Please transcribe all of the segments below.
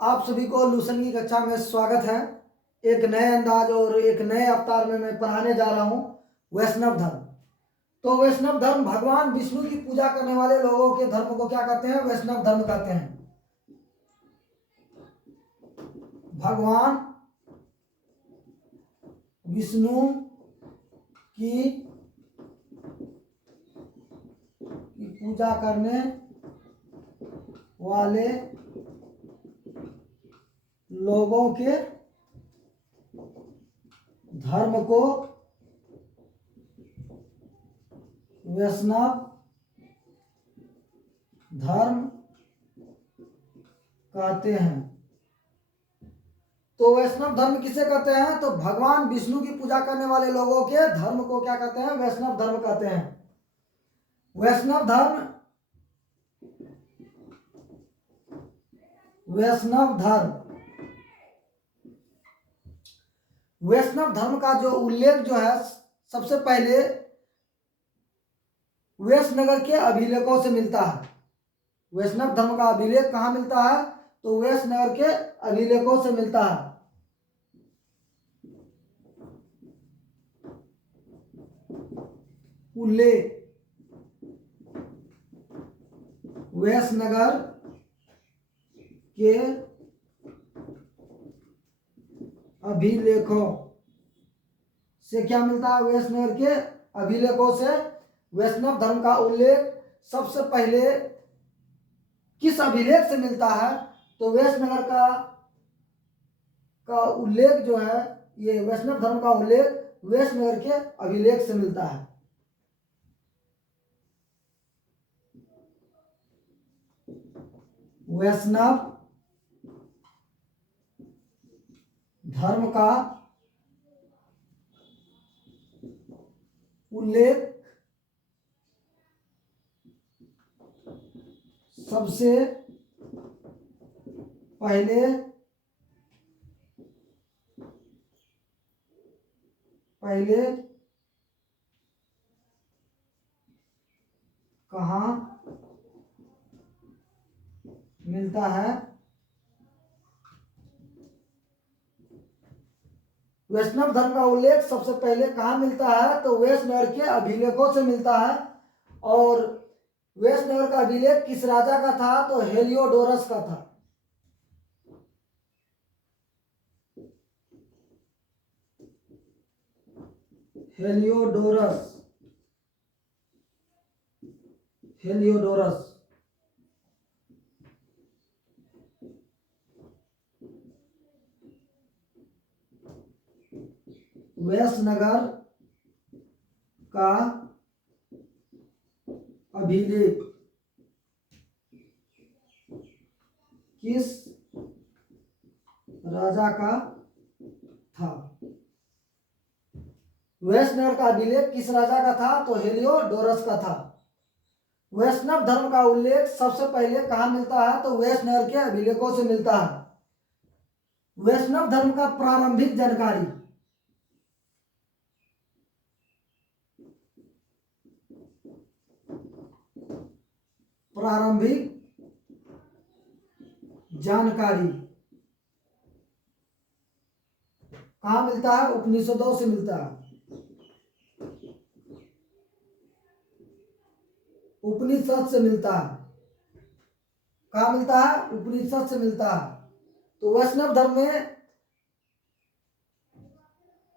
आप सभी को लूसन की कक्षा में स्वागत है। एक नए अंदाज और एक नए अवतार में मैं पढ़ाने जा रहा हूँ वैष्णव धर्म। तो वैष्णव धर्म भगवान विष्णु की पूजा करने वाले लोगों के धर्म को क्या कहते हैं? वैष्णव धर्म कहते हैं। भगवान विष्णु की पूजा करने वाले लोगों के धर्म को वैष्णव धर्म कहते हैं। तो वैष्णव धर्म किसे कहते हैं? तो भगवान विष्णु की पूजा करने वाले लोगों के धर्म को क्या कहते हैं? वैष्णव धर्म कहते हैं। वैष्णव धर्म वैष्णव धर्म का जो उल्लेख जो है सबसे पहले वैष्णनगर के अभिलेखों से मिलता है। वैष्णव धर्म का अभिलेख कहाँ मिलता है? तो वैष्णनगर के अभिलेखों से मिलता है। उल्लेख वैष्णनगर के अभिलेखों से क्या मिलता है? वैष्णनगर के अभिलेखों से वैष्णव धर्म का उल्लेख सबसे पहले किस अभिलेख से मिलता है? तो वैष्णनगर का उल्लेख जो है, ये वैष्णव धर्म का उल्लेख वैष्णनगर के अभिलेख से मिलता है। वैष्णव धर्म का उल्लेख सबसे पहले कहाँ मिलता है? वैष्णव धर्म का उल्लेख सबसे पहले कहाँ मिलता है? तो वैष्णनगर के अभिलेखों से मिलता है। और वैष्णनगर का अभिलेख किस राजा का था? तो हेलियोडोरस का था। हेलियोडोरस वैष्णनगर का अभिलेख किस राजा का था? वैष्णनगर का अभिलेख किस राजा का था? तो हेलियोडोरस का था। वैष्णव धर्म का उल्लेख सबसे पहले कहाँ मिलता है? तो वैष्णनगर के अभिलेखों से मिलता है। वैष्णव धर्म का प्रारंभिक जानकारी कहाँ मिलता है? उपनिषदों से मिलता है। उपनिषद से मिलता है। कहाँ मिलता है? उपनिषद से मिलता है। तो वैष्णव धर्म में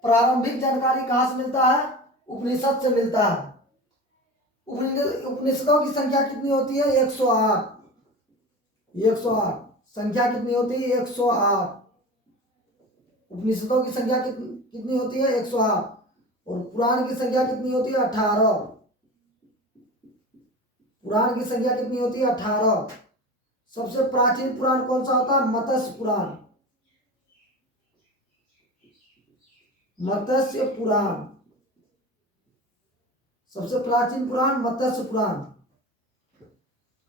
प्रारंभिक जानकारी कहाँ से मिलता है? उपनिषद से मिलता है। उपनिषदों की संख्या कितनी होती है? 108। 108 संख्या कितनी होती है? 108। उपनिषदों की संख्या कितनी होती है? 108। और पुराण की संख्या कितनी होती है? 18। पुराण की संख्या कितनी होती है? 18। सबसे प्राचीन पुराण कौन सा होता है? मत्स्य पुराण। मत्स्य पुराण सबसे प्राचीन पुराण मत्स्य पुराण।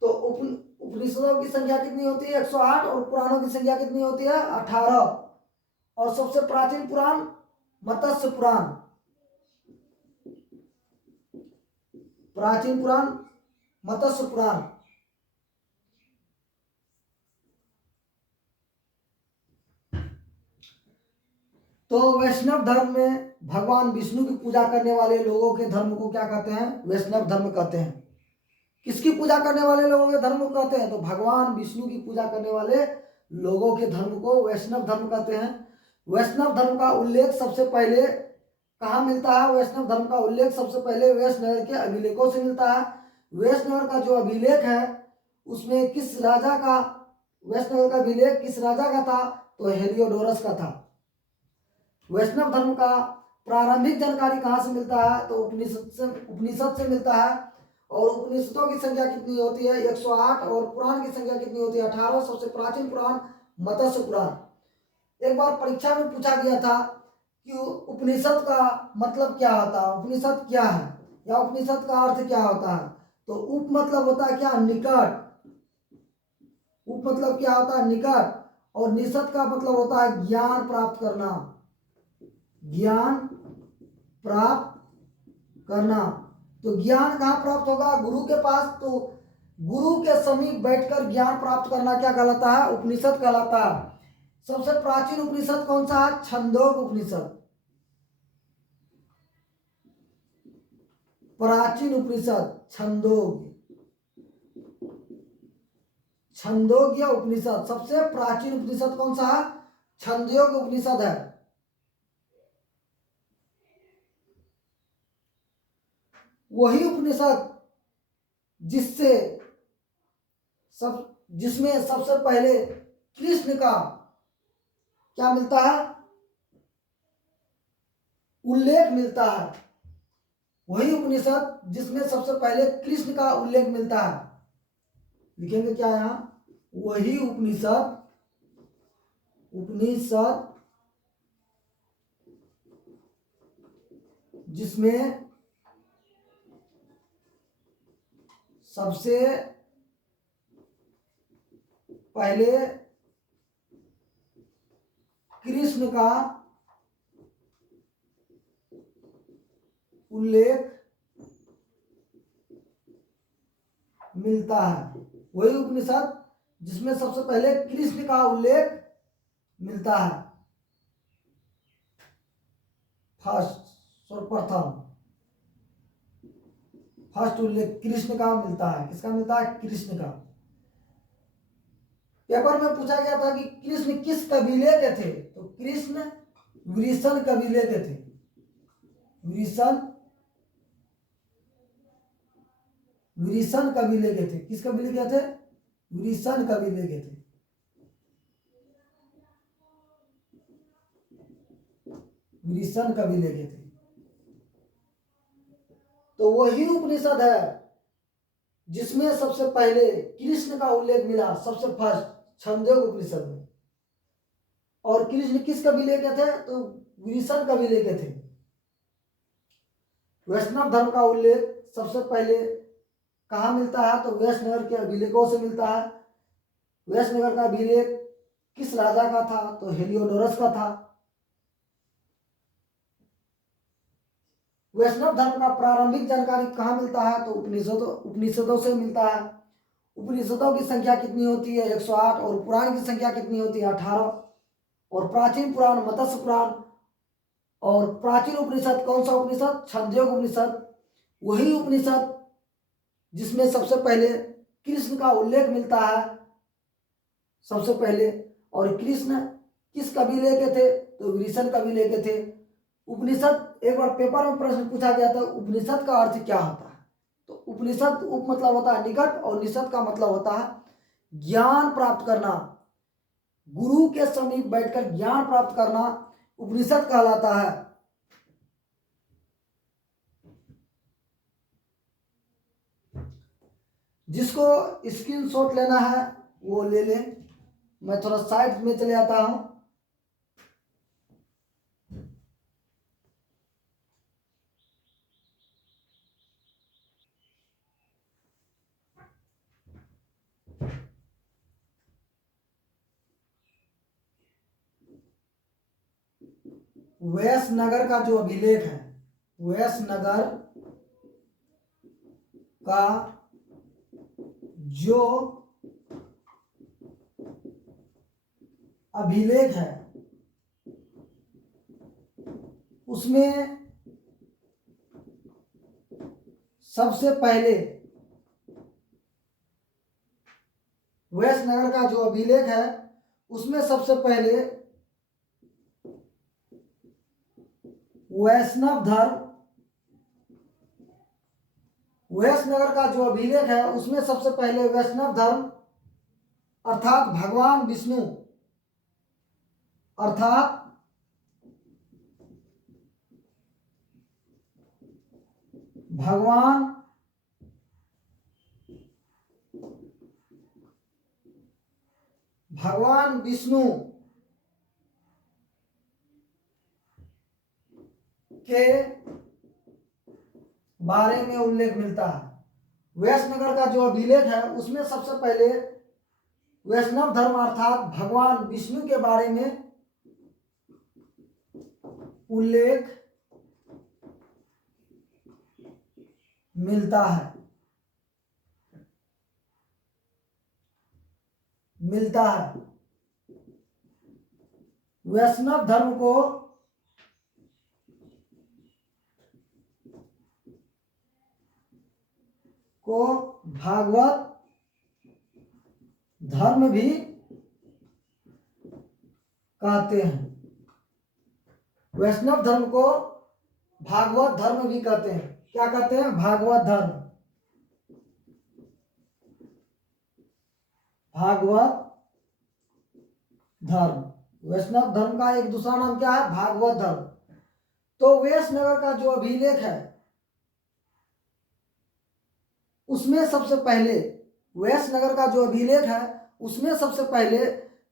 तो उपनिषदों की संख्या कितनी होती है? 108। और पुराणों की संख्या कितनी होती है? 18। और सबसे प्राचीन पुराण मत्स्य पुराण। प्राचीन पुराण मत्स्य पुराण। तो वैष्णव धर्म में भगवान विष्णु की पूजा करने वाले लोगों के धर्म को क्या कहते हैं? वैष्णव धर्म कहते हैं। किसकी पूजा करने वाले लोगों के धर्म को कहते हैं? तो भगवान विष्णु की पूजा करने वाले लोगों के धर्म को वैष्णव धर्म कहते हैं। वैष्णव धर्म का उल्लेख सबसे पहले कहाँ मिलता है? वैष्णव धर्म का उल्लेख सबसे पहले वैष्णव के अभिलेखों से मिलता है। वैष्णव का जो अभिलेख है उसमें किस राजा का, वैष्णव का अभिलेख किस राजा का था? तो हेलियोडोरस का था। वैष्णव धर्म का प्रारंभिक जानकारी कहाँ से मिलता है? तो उपनिषद से मिलता है। और उपनिषदों की संख्या कितनी होती है? 108। और पुराण की संख्या कितनी होती है? 18। सबसे प्राचीन पुराण मत्स्य पुराण। एक बार परीक्षा में पूछा गया था कि उपनिषद का मतलब क्या होता है, उपनिषद क्या है, या उपनिषद का अर्थ क्या होता है? तो उप मतलब होता है क्या? निकट। उप मतलब क्या होता है? निकट। और निषद का मतलब होता है ज्ञान प्राप्त करना, ज्ञान प्राप्त करना। तो ज्ञान कहाँ प्राप्त होगा? गुरु के पास। तो गुरु के समीप बैठकर ज्ञान प्राप्त करना क्या कहलाता है? उपनिषद कहलाता है। सबसे प्राचीन उपनिषद कौन सा है? छंदोग उपनिषद। प्राचीन उपनिषद छंदोग, छंदोग्य उपनिषद। सबसे प्राचीन उपनिषद कौन सा है? छंदोग्य उपनिषद है। वही उपनिषद जिसमें सबसे पहले कृष्ण का क्या मिलता है? उल्लेख मिलता है। वही उपनिषद जिसमें सबसे पहले कृष्ण का उल्लेख मिलता है। लिखेंगे क्या यहां? वही उपनिषद जिसमें सबसे पहले कृष्ण का उल्लेख मिलता है। वही उपनिषद जिसमें सबसे पहले कृष्ण का उल्लेख मिलता है। सर्वप्रथम फर्स्ट उल्लेख कृष्ण का मिलता है। किसका मिलता है? कृष्ण का। पेपर में पूछा गया था कि कृष्ण किस कबीले के थे? तो कृष्ण वृषण कबीले के थे। वृषण कबीले के थे। किस कबीले के थे? वृषण कबीले के थे। वृषण कबीले के थे। तो वही उपनिषद है जिसमें सबसे पहले कृष्ण का उल्लेख मिला, सबसे फर्स्ट छंदोग्य उपनिषद में। और कृष्ण किस कबीले के थे? तो वृषण कबीले के थे। वैष्णव धर्म का उल्लेख सबसे पहले कहाँ मिलता है? तो वैष्णव के अभिलेखों से मिलता है। वैष्णव का अभिलेख किस राजा का था? तो हेलियोडोरस का था। वैष्णव धर्म का प्रारंभिक जानकारी कहाँ मिलता है? तो उपनिषदों से मिलता है। उपनिषदों की संख्या कितनी होती है? 108। और पुराण की संख्या कितनी होती है? 18। और प्राचीन पुराण मत्स्य पुराण। और प्राचीन उपनिषद कौन सा उपनिषद? छंदोग्य उपनिषद। वही उपनिषद जिसमें सबसे पहले कृष्ण का उल्लेख मिलता है सबसे पहले। और कृष्ण किस कबीले के थे? तो वृषण कबीले के थे। उपनिषद, एक बार पेपर में प्रश्न पूछा गया था उपनिषद का अर्थ क्या होता है? तो उपनिषद उप मतलब होता है निकट, और निषद का मतलब होता है ज्ञान प्राप्त करना। गुरु के समीप बैठकर ज्ञान प्राप्त करना उपनिषद कहलाता है। जिसको स्क्रीनशॉट लेना है वो ले ले। मैं थोड़ा साइड में चले आता हूं। वैसनगर का जो अभिलेख है, वैसनगर का जो अभिलेख है उसमें सबसे पहले वैष्णनगर का जो अभिलेख है उसमें सबसे पहले वैष्णनगर का जो अभिलेख है उसमें सबसे पहले वैष्णव धर्म अर्थात भगवान विष्णु अर्थात भगवान विष्णु के बारे में उल्लेख मिलता है। वैष्णनगर का जो अभिलेख है उसमें सबसे पहले वैष्णव धर्म अर्थात भगवान विष्णु के बारे में उल्लेख मिलता है। वैष्णव धर्म को भागवत धर्म भी कहते हैं। वैष्णव धर्म को भागवत धर्म भी कहते हैं। क्या कहते हैं? भागवत धर्म। वैष्णव धर्म का एक दूसरा नाम क्या है? भागवत धर्म। तो वैष्णनगर का जो अभिलेख है उसमें सबसे पहले वैष्णनगर का जो अभिलेख है उसमें सबसे पहले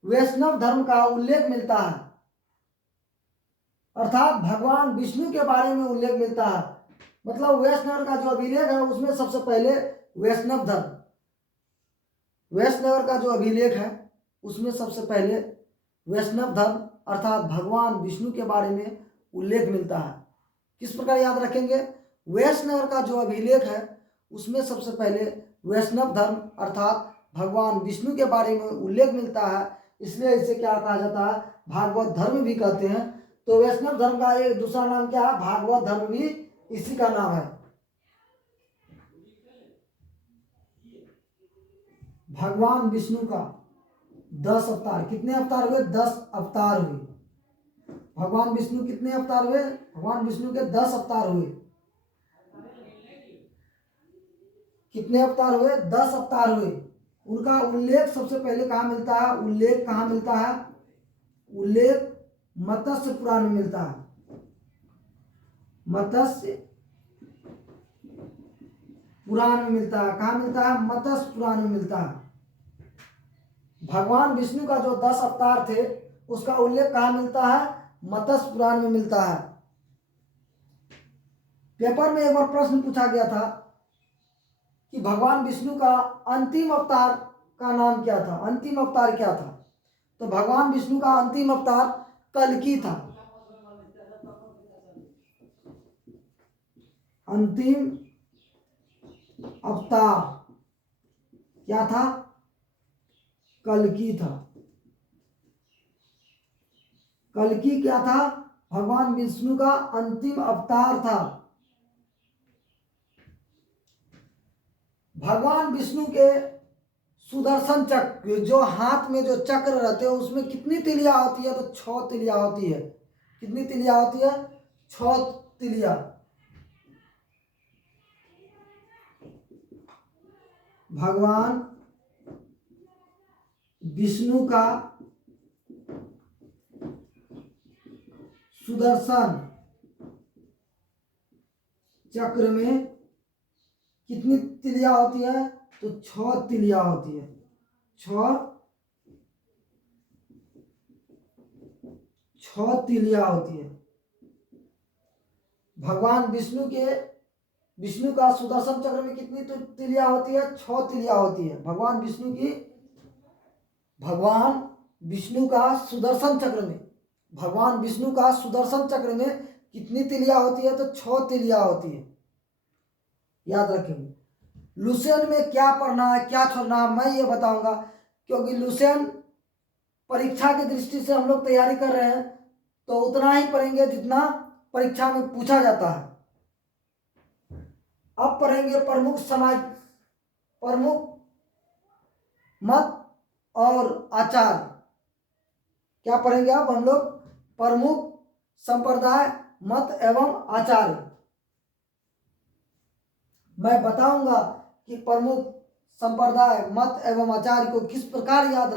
वैष्णव धर्म का उल्लेख मिलता है अर्थात भगवान विष्णु के बारे में उल्लेख मिलता है। मतलब वैष्णनगर का जो अभिलेख है उसमें सबसे पहले वैष्णनगर का जो अभिलेख है उसमें सबसे पहले वैष्णव धर्म अर्थात भगवान विष्णु के बारे में उल्लेख मिलता है। किस प्रकार याद रखेंगे? वैष्णनगर का जो अभिलेख है उसमें सबसे पहले वैष्णव धर्म अर्थात भगवान विष्णु के बारे में उल्लेख मिलता है, इसलिए इसे क्या कहा जाता है? भागवत धर्म भी कहते हैं। तो वैष्णव धर्म का एक दूसरा नाम क्या है? भागवत धर्म भी इसी का नाम है। भगवान विष्णु का 10 अवतार। कितने अवतार हुए? 10 अवतार हुए। भगवान विष्णु कितने अवतार हुए? भगवान विष्णु के 10 अवतार हुए। कितने अवतार हुए? 10 अवतार हुए। उनका उल्लेख सबसे पहले कहाँ मिलता है? उल्लेख कहाँ मिलता है? उल्लेख मत्स्य पुराण में मिलता है। मत्स्य पुराण में मिलता है। कहाँ मिलता है? मत्स्य पुराण में मिलता है। भगवान विष्णु का जो 10 अवतार थे उसका उल्लेख कहाँ मिलता है? मत्स्य पुराण में मिलता है। पेपर में एक बार प्रश्न पूछा गया था कि भगवान विष्णु का अंतिम अवतार का नाम क्या था? अंतिम अवतार क्या था? तो भगवान विष्णु का अंतिम अवतार कल्कि था। अंतिम अवतार क्या था? कल्कि था। कल्कि क्या था? भगवान विष्णु का अंतिम अवतार था। भगवान विष्णु के सुदर्शन चक्र, जो हाथ में जो चक्र रहते हैं उसमें कितनी तिलिया होती है? तो 6 तिलिया होती है। कितनी तिलिया होती है? 6 तिलिया। भगवान विष्णु का सुदर्शन चक्र में कितनी तिलिया होती है? तो 6 तिलिया होती है। 6 तिलिया होती है। भगवान विष्णु का सुदर्शन चक्र में कितनी तिलिया होती है? 6 तिलिया होती है। भगवान विष्णु का सुदर्शन चक्र में कितनी तिलिया होती है? तो 6 तिलिया होती है। याद रखेंगे। लुसेंट में क्या पढ़ना है क्या छोड़ना है मैं ये बताऊंगा, क्योंकि लुसेंट परीक्षा की दृष्टि से हम लोग तैयारी कर रहे हैं तो उतना ही पढ़ेंगे जितना परीक्षा में पूछा जाता है। अब पढ़ेंगे प्रमुख मत और आचार। क्या पढ़ेंगे अब हम लोग? प्रमुख संप्रदाय, मत एवं आचार्य। मैं बताऊंगा कि प्रमुख संप्रदाय, मत एवं आचार्य को किस प्रकार याद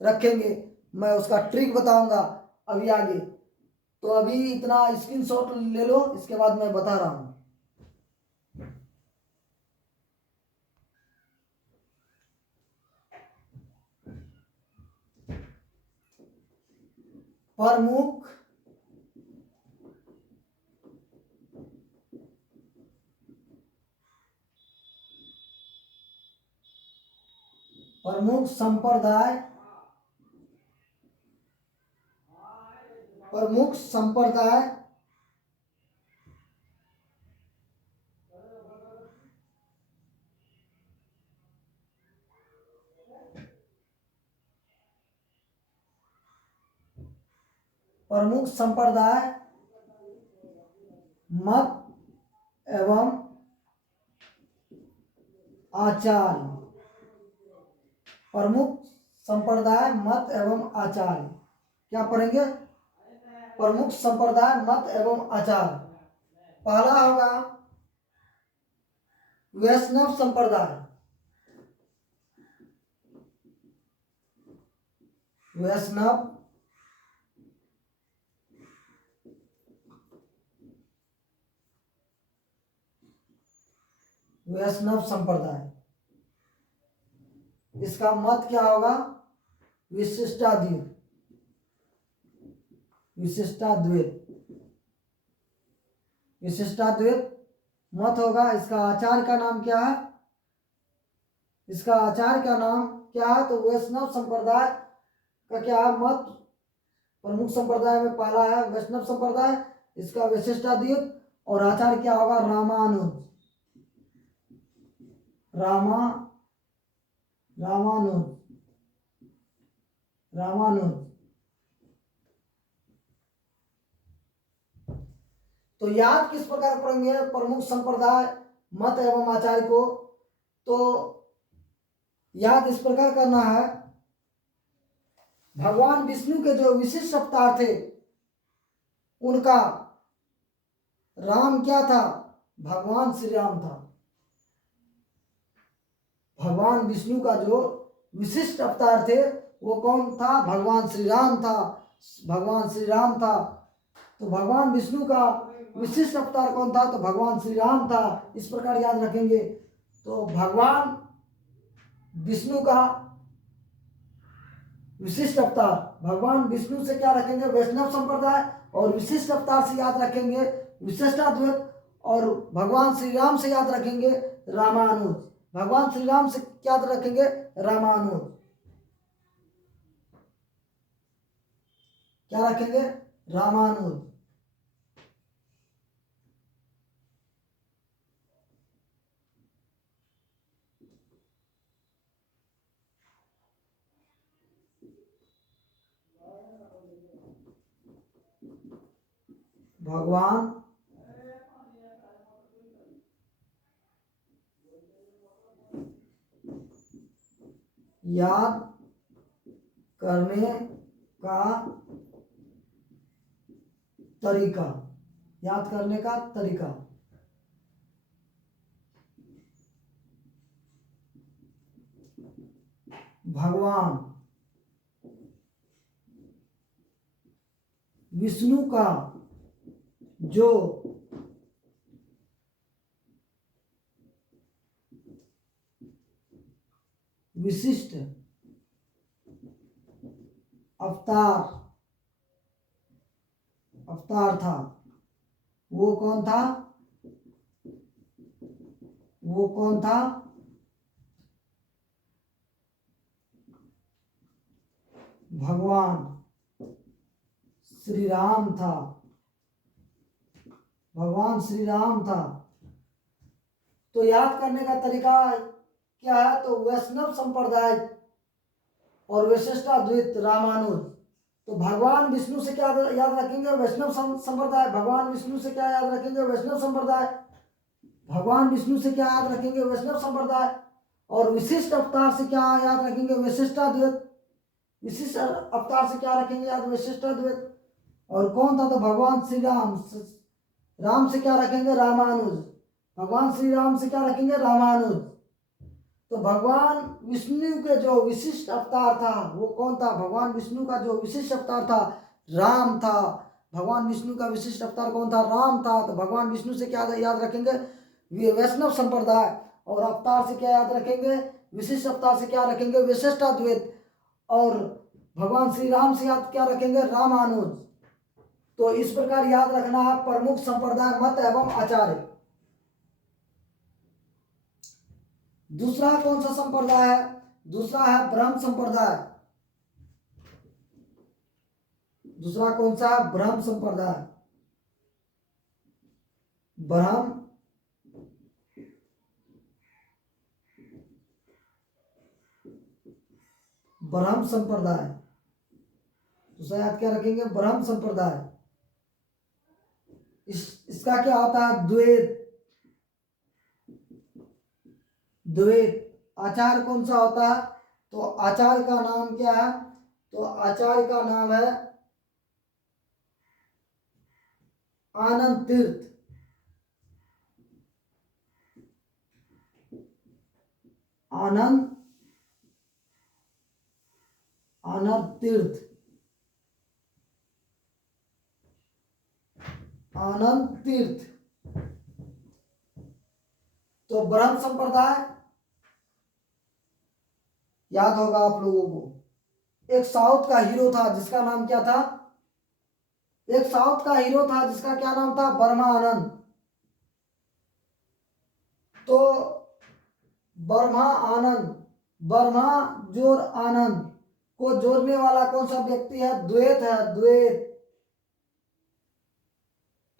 रखेंगे, मैं उसका ट्रिक बताऊंगा अभी आगे। तो अभी इतना स्क्रीनशॉट ले लो, इसके बाद मैं बता रहा हूं। प्रमुख संप्रदाय, प्रमुख संप्रदाय, प्रमुख संप्रदाय, मत एवं आचार्य। प्रमुख संप्रदाय, मत एवं आचार्य। क्या पढ़ेंगे? प्रमुख संप्रदाय, मत एवं आचार्य। पहला होगा वैष्णव संप्रदाय। वैष्णव वैष्णव संप्रदाय। इसका मत क्या होगा? विशिष्टाद्वैत। विशिष्टाद्वैत, विशिष्टाद्वैत मत होगा। इसका आचार्य का नाम क्या है? इसका आचार्य का नाम क्या है? तो वैष्णव संप्रदाय का क्या है? मत प्रमुख संप्रदाय में पहला है वैष्णव संप्रदाय, इसका विशिष्टाद्वैत, और आचार्य क्या होगा? रामानुज। रामानुज। तो याद किस प्रकार पढ़ेंगे प्रमुख संप्रदाय, मत एवं आचार्य को? तो याद इस प्रकार करना है, भगवान विष्णु के जो विशिष्ट अवतार थे उनका राम क्या था? भगवान श्री राम था। भगवान विष्णु का जो विशिष्ट अवतार थे वो कौन था? भगवान श्री राम था। भगवान श्री राम था। तो भगवान विष्णु का विशिष्ट अवतार कौन था? तो भगवान श्री राम था। इस प्रकार याद रखेंगे। तो भगवान विष्णु का विशिष्ट अवतार, भगवान विष्णु से क्या रखेंगे? वैष्णव संप्रदाय, और विशिष्ट अवतार से याद रखेंगे विशिष्टाद्वैत, और भगवान श्री राम से याद रखेंगे रामानुज। भगवान श्री राम से क्या याद रखेंगे? रामानुज। क्या रखेंगे? रामानुज। भगवान याद करने का तरीका, याद करने का तरीका। भगवान विष्णु का जो विशिष्ट अवतार था वो कौन था? वो कौन था? भगवान श्री राम था। भगवान श्री राम था। तो याद करने का तरीका क्या है? तो वैष्णव संप्रदाय और विशिष्टाद्वैत रामानुज। तो भगवान विष्णु से क्या याद रखेंगे? वैष्णव संप्रदाय। भगवान विष्णु से क्या याद रखेंगे? वैष्णव संप्रदाय। भगवान विष्णु से क्या याद रखेंगे? वैष्णव संप्रदाय। और विशिष्ट अवतार से क्या याद रखेंगे? विशिष्टाद्वैत। विशिष्ट अवतार से क्या रखेंगे याद? विशिष्टाद्वैत। और कौन था? तो भगवान श्री राम। राम से क्या रखेंगे? रामानुज। भगवान श्री राम से क्या रखेंगे? रामानुज। तो भगवान विष्णु के जो विशिष्ट अवतार था वो कौन था? भगवान विष्णु का जो विशिष्ट अवतार था राम था। भगवान विष्णु का विशिष्ट अवतार कौन था? राम था। तो भगवान विष्णु से क्या याद रखेंगे? वैष्णव संप्रदाय। और अवतार से क्या याद रखेंगे? विशिष्ट अवतार से क्या रखेंगे? विशिष्टाद्वैत। और भगवान श्री राम से याद क्या रखेंगे? रामानुज। तो इस प्रकार याद रखना है प्रमुख संप्रदाय, मत एवं आचार्य। दूसरा कौन सा संप्रदाय है? दूसरा है ब्रह्म संप्रदाय। दूसरा कौन सा? ब्रह्म संप्रदाय। ब्रह्म संप्रदाय। दूसरा याद क्या रखेंगे? ब्रह्म संप्रदाय। इसका क्या होता है? द्वैत। द्वैत। आचार्य कौन सा होता है? तो आचार्य का नाम क्या है? तो आचार्य का नाम है आनंद तीर्थ। आनंद तीर्थ। आनंद तीर्थ। तो ब्रह्म संप्रदाय याद होगा आप लोगों को। एक साउथ का हीरो था जिसका नाम क्या था? एक साउथ का हीरो था जिसका क्या नाम था? बर्मा आनंद। तो बर्मा आनंद, बर्मा जोर आनंद को जोड़ने वाला कौन सा व्यक्ति है? द्वैत है। द्वैत।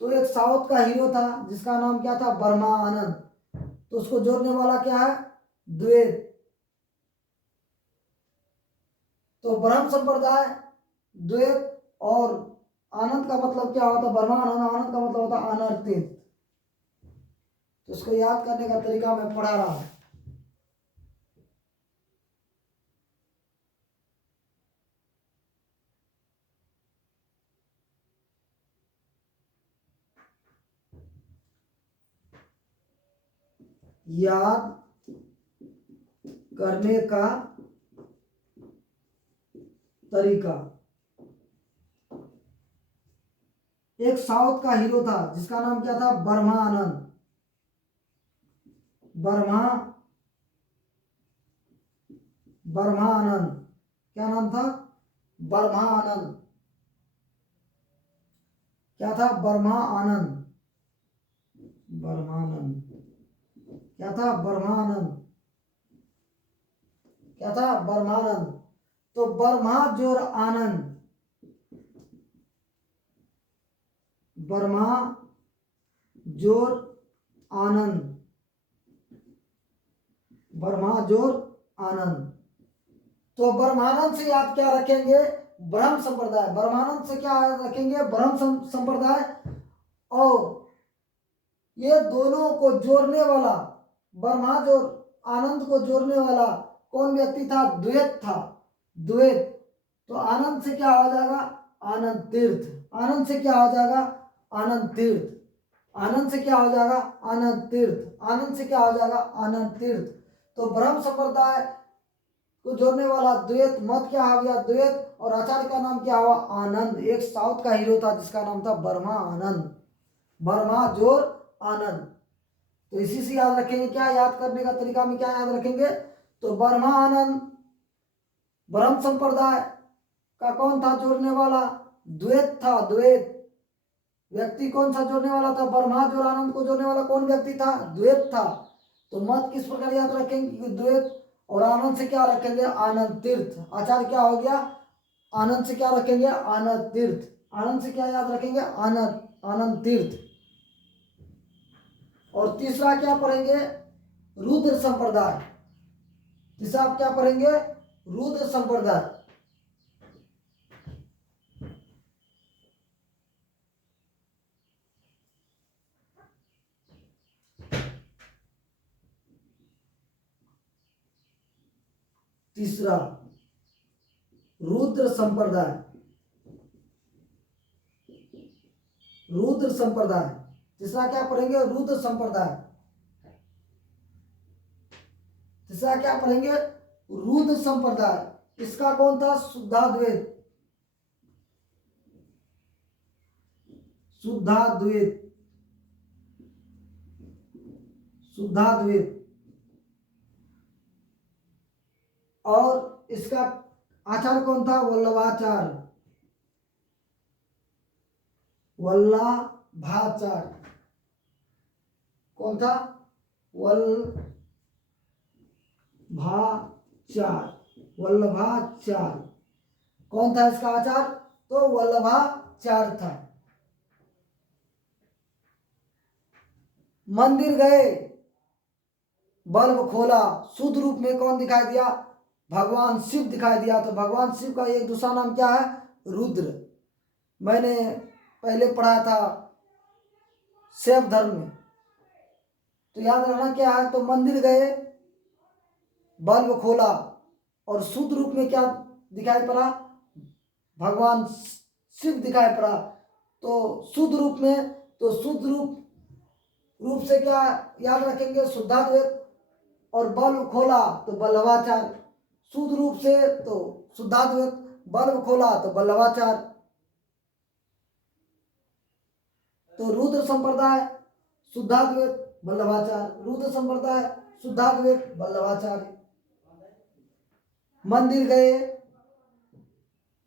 तो एक साउथ का हीरो था जिसका नाम क्या था? बर्मा आनंद। तो उसको जोड़ने वाला क्या है? द्वैत। तो ब्रह्म संप्रदाय, द्वैत और आनंद का मतलब क्या होता? बर्मा आनंद। आनंद का मतलब होता आनंद तीर्थ। तो इसको याद करने का तरीका मैं पढ़ा रहा हूं। याद करने का तरीका। एक साउथ का हीरो था जिसका नाम क्या था? बर्मा आनंद। बर्मा आनंद। क्या नाम था? बर्मा आनंद। क्या था? बर्मा आनंद। बर्मानंद। क्या था? बर्मानंद। क्या था? बर्मानंद। तो बर्मा जोर आनंद। बर्मा जोर आनंद। बर्मा जोर आनंद। तो ब्रह्मानंद से याद क्या रखेंगे? ब्रह्म संप्रदाय। ब्रह्मानंद से क्या याद रखेंगे? ब्रह्म संप्रदाय। और ये दोनों को जोड़ने वाला, ब्रह्मा जोर आनंद को जोड़ने वाला कौन व्यक्ति था? द्वैत था। द्वैत। तो आनंद से क्या हो जाएगा? आनंद तीर्थ। आनंद से क्या हो जाएगा? आनंद तीर्थ। आनंद से क्या हो जाएगा? आनंद तीर्थ। आनंद से क्या हो जाएगा? आनंद तीर्थ। तो ब्रह्म संप्रदाय को जोड़ने वाला द्वैत मत क्या हो गया? द्वैत। और आचार्य का नाम क्या हुआ? आनंद। एक साउथ का हीरो था जिसका नाम था बर्मा आनंद। बर्मा जोर आनंद। तो इसी से याद रखेंगे। क्या याद करने का तरीका में क्या याद रखेंगे? तो बर्मा आनंद ब्रह्म संप्रदाय का कौन था जोड़ने वाला? द्वैत था। द्वैत। व्यक्ति कौन सा जोड़ने वाला था? ब्रह्मा जोर आनंद को जोड़ने वाला कौन व्यक्ति था? द्वैत था। तो मत किस प्रकार याद रखेंगे? द्वैत। और आनंद से क्या रखेंगे? आनंद तीर्थ। आचार्य क्या हो गया? आनंद से क्या रखेंगे? आनंद तीर्थ। आनंद से क्या याद रखेंगे? आनंद। आनंद तीर्थ। और तीसरा क्या पढ़ेंगे? रुद्र संप्रदाय। तीसरा आप क्या पढ़ेंगे? रुद्र संप्रदाय। तीसरा रुद्र संप्रदाय, रुद्र संप्रदाय। तीसरा क्या पढ़ेंगे? रुद्र संप्रदाय। तीसरा क्या पढ़ेंगे? रुद्र संप्रदाय। इसका कौन था? शुद्धाद्वैत, शुद्धाद्वैत, शुद्धाद्वैत। और इसका आचार्य कौन था? वल्लभाचार्य, वल्लभाचार्य। कौन था? वल्लभाचार्य, वल्लभाचार्य। कौन था इसका आचार्य? तो वल्लभाचार्य था। मंदिर गए, बल्ब खोला, शुद्ध रूप में कौन दिखाई दिया? भगवान शिव दिखाई दिया। तो भगवान शिव का एक दूसरा नाम क्या है? रुद्र। मैंने पहले पढ़ा था शैव धर्म में, तो याद रखना क्या है। तो मंदिर गए, बल्ब खोला और शुद्ध रूप में क्या दिखाई पड़ा? भगवान शिव दिखाई पड़ा। तो शुद्ध रूप में, तो शुद्ध रूप से क्या याद रखेंगे? शुद्धाद्वैत। और बल्ब खोला तो वल्लभाचार्य। शुद्ध रूप से तो शुद्धाद्वैत, बल्ब खोला तो वल्लभाचार्य। तो रुद्र संप्रदाय, शुद्धाद्वैत, वल्लभाचार्य। रुद्र संप्रदाय, शुद्धाद्वैत, वल्लभाचार्य। मंदिर गए,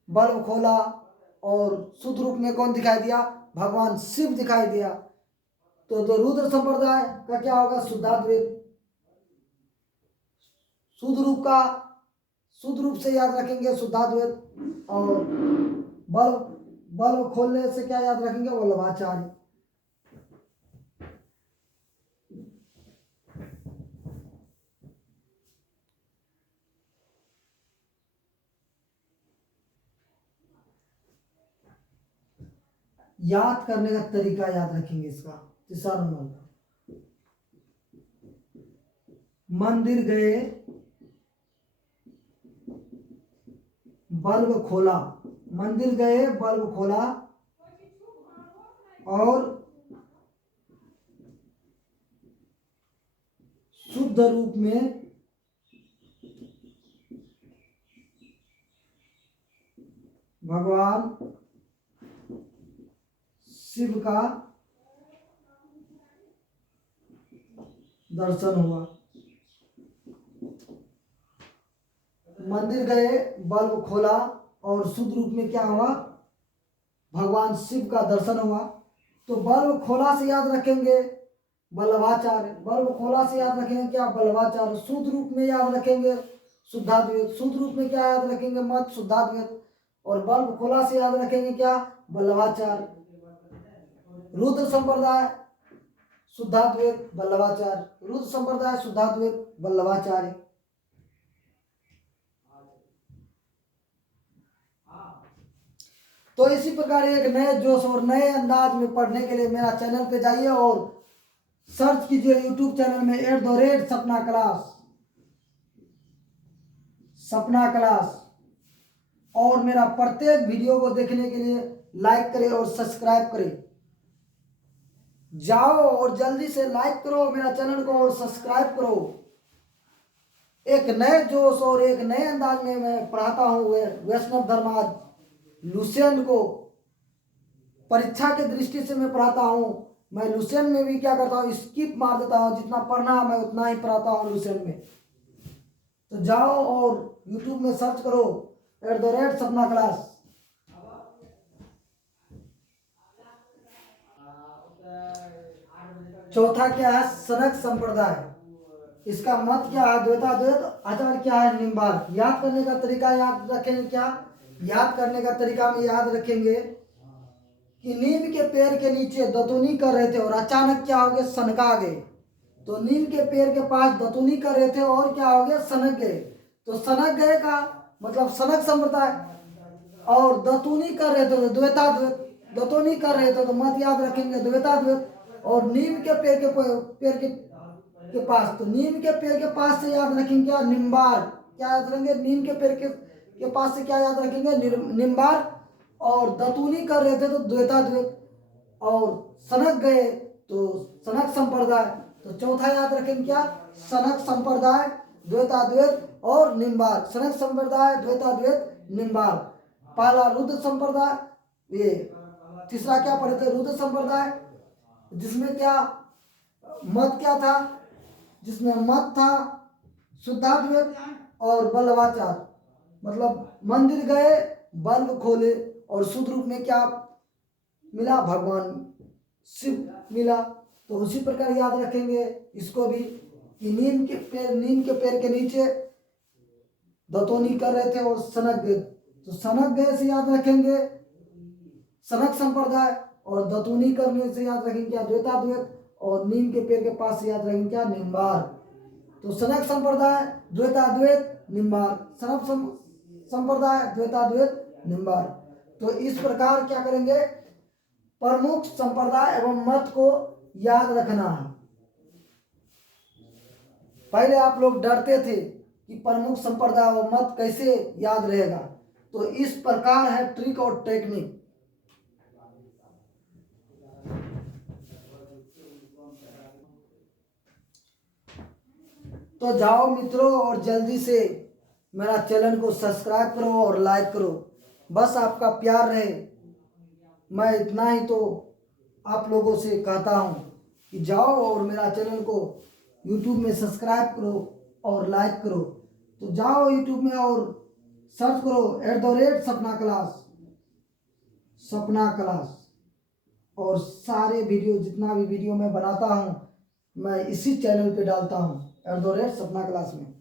बल्ब खोला और शुद्ध रूप में कौन दिखाई दिया? भगवान शिव दिखाई दिया। तो रुद्र संप्रदाय का क्या होगा? शुद्धाद्वैत। शुद्ध रूप से याद रखेंगे शुद्धाद्वैत। और बल्ब खोलने से क्या याद रखेंगे? वल्लभाचार्य। याद करने का तरीका याद रखेंगे इसका। तीसरा नंबर, मंदिर गए, बल्ब खोला। मंदिर गए, बल्ब खोला और शुद्ध रूप में भगवान शिव का दर्शन हुआ। मंदिर गए, बल्ब खोला और शुद्ध रूप में क्या हुआ? भगवान शिव का दर्शन हुआ। तो बल्ब खोला से याद रखेंगे वल्लभाचार्य। बल्ब खोला से याद रखेंगे क्या? वल्लभाचार्य। शुद्ध रूप में याद रखेंगे शुद्धाद्वैत। शुद्ध रूप में क्या याद रखेंगे? मत शुद्धाद्वैत। और बल्ब खोला से याद रखेंगे क्या? वल्लभाचार्य। रुद्र संप्रदाय, शुद्धाद्वैत, वल्लभाचार्य। रुद्र संप्रदाय, शुद्धाद्वैत, वल्लभाचार्य। तो इसी प्रकार एक नए जोश और नए अंदाज में पढ़ने के लिए मेरा चैनल पे जाइए और सर्च कीजिए यूट्यूब चैनल में @सपना क्लास, सपना क्लास। और मेरा प्रत्येक वीडियो को देखने के लिए लाइक करें और सब्सक्राइब करें। जाओ और जल्दी से लाइक करो मेरा चैनल को और सब्सक्राइब करो। एक नए जोश और एक नए अंदाज में मैं पढ़ाता हूँ वैष्णव धर्म। आज लुसेंट को परीक्षा के दृष्टि से मैं पढ़ाता हूँ। मैं लुसेंट में भी क्या करता हूँ? स्किप मार देता हूँ। जितना पढ़ना है मैं उतना ही पढ़ाता हूँ लुसेंट में। तो जाओ और यूट्यूब में सर्च करो @सपना क्लास। चौथा क्या है? सनक संप्रदाय। इसका मत क्या है? द्वैताद्वैत। आचार्य क्या है? निम्बार्क। याद करने का तरीका याद रखेंगे क्या? याद करने का तरीका में याद रखेंगे कि नीम के पेड़ के नीचे दतुनी कर रहे थे और अचानक क्या हो गए? सनका गए। तो नीम के पेड़ के पास दतुनी कर रहे थे और क्या हो गया? सनक गए। तो सनक गए का मतलब सनक संप्रदाय। और दतुनी कर रहे थे तो द्वैताद्वैत। दतुनी कर रहे थे तो मत याद रखेंगे द्वैताद्वैत। और नीम के पेड़ के पास, तो नीम के पेड़ के पास से याद रखेंगे क्या? निम्बार्क। क्या याद रखेंगे, नीम के पेड़ के पास से क्या याद रखेंगे, निम्बार। और दतूनी कर रहे थे तो द्वैताद्वैत, और सनक गए तो सनक संप्रदाय। तो चौथा याद रखेंगे क्या, सनक संप्रदाय, द्वैताद्वैत और निम्बार। सनक संप्रदाय, द्वैताद्वैत, निम्बार। पहला रुद्र संप्रदाय, ये तीसरा क्या पढ़े थे, रुद्र संप्रदाय, जिसमें क्या मत क्या था, जिसमें मत था शुद्धाद्वैत और बल्लभाचार। मतलब मंदिर गए, बल्ब खोले और शुद्ध रूप में क्या मिला, भगवान शिव मिला। तो उसी प्रकार याद रखेंगे इसको भी कि नीम के पेड़ के नीचे दतोनी कर रहे थे और सनक गए। तो सनक गए से याद रखेंगे सनक संप्रदाय, और दतूनी करने से याद रखेंगे क्या, द्वैताद्वैत, और नीम के पेड़ के पास से याद रखेंगे क्या, निम्बार। तो सनक संप्रदाय, द्वैताद्वैत, निम्बार, सनक संप्रदाय, द्वैताद्वैत, निम्बार। तो इस प्रकार क्या करेंगे, प्रमुख संप्रदाय एवं मत को याद रखना है। पहले आप लोग डरते थे कि प्रमुख संप्रदाय व मत कैसे याद रहेगा, तो इस प्रकार है ट्रिक और टेक्निक। तो जाओ मित्रों और जल्दी से मेरा चैनल को सब्सक्राइब करो और लाइक करो, बस आपका प्यार रहे। मैं इतना ही तो आप लोगों से कहता हूँ कि जाओ और मेरा चैनल को यूट्यूब में सब्सक्राइब करो और लाइक करो। तो जाओ यूट्यूब में और सर्च करो @सपना क्लास, सपना क्लास, और सारे वीडियो, जितना भी वीडियो मैं बनाता हूँ मैं इसी चैनल पे डालता हूँ, @सपना क्लास में।